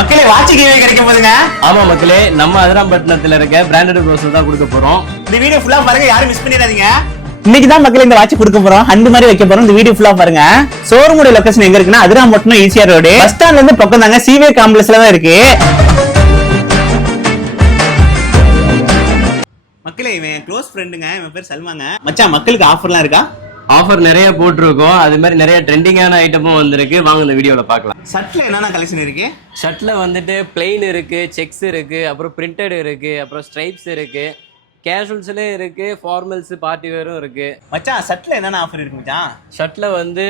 மக்களே வாட்ச் கிவே கிடைக்க போகுதுங்க. ஆமா மக்களே, நம்ம அதிராம்பட்டினத்துல இருக்க பிராண்டட் ப்ரோஸ் தான் கொடுக்க போறோம். இந்த வீடியோ ஃபுல்லா பாருங்க, யாரும் மிஸ் பண்ணிடாதீங்க. இன்னைக்கு தான் மக்களே இந்த வாட்ச் கொடுக்க போறோம். ஹண்ட் மாதிரி வைக்க போறோம். இந்த வீடியோ ஃபுல்லா பாருங்க. ஷோரூமோட லொகேஷன் எங்க இருக்குன்னா அதிராம்பட்டினம் ஈசிஆர் ரோடு பஸ் ஸ்டாண்ட்ல இருந்து பக்கம் தாங்க. சிவே காம்ப்ளெக்ஸ்ல தான் இருக்கு. மக்களே இவன் க்ளோஸ் ஃப்ரெண்டுங்க, இவன் பேர் சல்மாங்க. மச்சான் மக்களுக்கு ஆஃபர்லாம் இருக்கா? ஆஃபர் நிறைய போட்டிருக்கோம். அது மாதிரி நிறைய ட்ரெண்டிங்கான ஐட்டமும் வந்திருக்கு. வாங்க இந்த வீடியோல பார்க்கலாம். ஷர்ட்ல என்னென்ன கலெக்ஷன் இருக்கு? ஷர்ட்ல வந்துட்டு பிளெயின் இருக்கு, செக்ஸ் இருக்கு, அப்புறம் பிரிண்டட் இருக்கு, அப்புறம் ஸ்ட்ரைப்ஸ் இருக்கு, கேஷுவல்ஸ்லயே இருக்கு, ஃபார்மல்ஸ் பார்ட்டி வேரும் இருக்கு. மச்சான் ஷர்ட்ல என்னென்ன ஆஃபர் இருக்கு மச்சான்? ஷர்ட்ல வந்து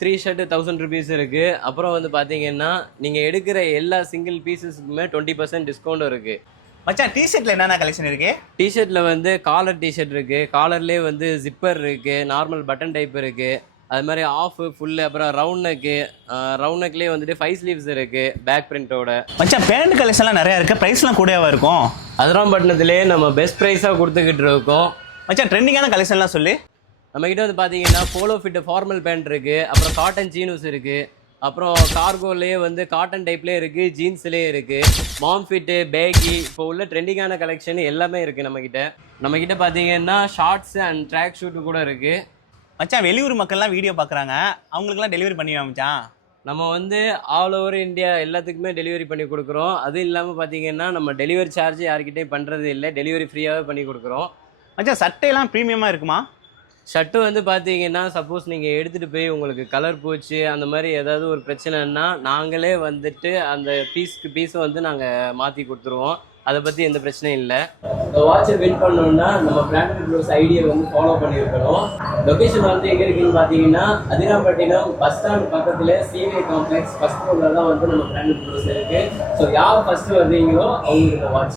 3 ஷர்ட் 1000 rupees இருக்கு. அப்புறம் வந்து பாத்தீங்கன்னா நீங்க எடுக்கிற எல்லா சிங்கிள் பீசஸ்க்குமே 20% டிஸ்கவுண்ட் இருக்கு. மச்சான் டி-ஷர்ட்ல என்னென்ன கலெக்ஷன் இருக்கு? டிஷர்ட்ல வந்து காலர் டிஷர்ட் இருக்கு, காலர்லேயே வந்து ஜிப்பர் இருக்கு, நார்மல் பட்டன் டைப் இருக்கு, அது மாதிரி ஆஃப் ஃபுல்லு, அப்புறம் ரவுண்ட் நெக்லேயே வந்துட்டு 5 ஸ்லீவ்ஸ் இருக்கு பேக் பிரிண்டோட. மச்சான் பேண்ட் கலெக்ஷன்லாம் நிறைய இருக்கு, பிரைஸ்லாம் கூடவா இருக்கும்? அதிராம்பட்டினத்திலேயே நம்ம பெஸ்ட் ப்ரைஸாக கொடுத்துக்கிட்டு இருக்கோம். மச்சான் ட்ரெண்டிங்கான கலெக்ஷன்லாம் சொல்லி. நம்மக்கிட்ட வந்து பார்த்தீங்கன்னா போலோ ஃபிட் ஃபார்மல் பேண்ட் இருக்கு, அப்புறம் காட்டன் ஜீனூஸ் இருக்கு, அப்புறம் கார்கோலேயே வந்து காட்டன் டைப்லேயே இருக்குது, ஜீன்ஸ்லேயே இருக்குது, மாம் ஃபிட்டு, பேகி, இப்போ உள்ள ட்ரெண்டிங்கான கலெக்ஷன் எல்லாமே இருக்குது நம்மக்கிட்ட பார்த்தீங்கன்னா ஷார்ட்ஸு அண்ட் ட்ராக் ஷூட்டு கூட இருக்குது. மச்சான் வெளியூர் மக்கள்லாம் வீடியோ பார்க்குறாங்க, அவங்களுக்குலாம் டெலிவரி பண்ணிடுவோம் மச்சான். நம்ம வந்து ஆல் ஓவர் இந்தியா எல்லாத்துக்குமே டெலிவரி பண்ணி கொடுக்குறோம். அதுவும் இல்லாமல் பார்த்தீங்கன்னா நம்ம டெலிவரி சார்ஜ் யார்கிட்டையும் பண்ணுறது இல்லை, டெலிவரி ஃப்ரீயாகவே பண்ணி கொடுக்குறோம். மச்சான் சட்டையெல்லாம் ப்ரீமியமாக இருக்குமா? ஷர்ட்டு வந்து பார்த்தீங்கன்னா சப்போஸ் நீங்கள் எடுத்துகிட்டு போய் உங்களுக்கு கலர் போச்சு அந்த மாதிரி ஏதாவது ஒரு பிரச்சனைன்னா நாங்களே வந்துட்டு அந்த பீஸை வந்து நாங்கள் மாற்றி கொடுத்துருவோம். அதை பற்றி எந்த பிரச்சனையும் இல்லை. இந்த வாட்சை வின் பண்ணோன்னா நம்ம பிராண்டட் ப்ரோஸ் ஐடியை வந்து ஃபாலோ பண்ணியிருக்கணும். லொக்கேஷன் வந்து எங்கே இருக்குன்னு பார்த்தீங்கன்னா அதிராம்பட்டினம் பஸ் ஸ்டாண்ட் பக்கத்தில் சிவே காம்ப்ளெக்ஸ் ஃபர்ஸ்ட் ஃப்ளோரில் தான் வந்து நம்ம பிராண்டட் ப்ரோஸ் இருக்குது. ஸோ யார் ஃபஸ்ட்டு வர்றீங்களோ அவங்களுக்கு இந்த வாட்ச்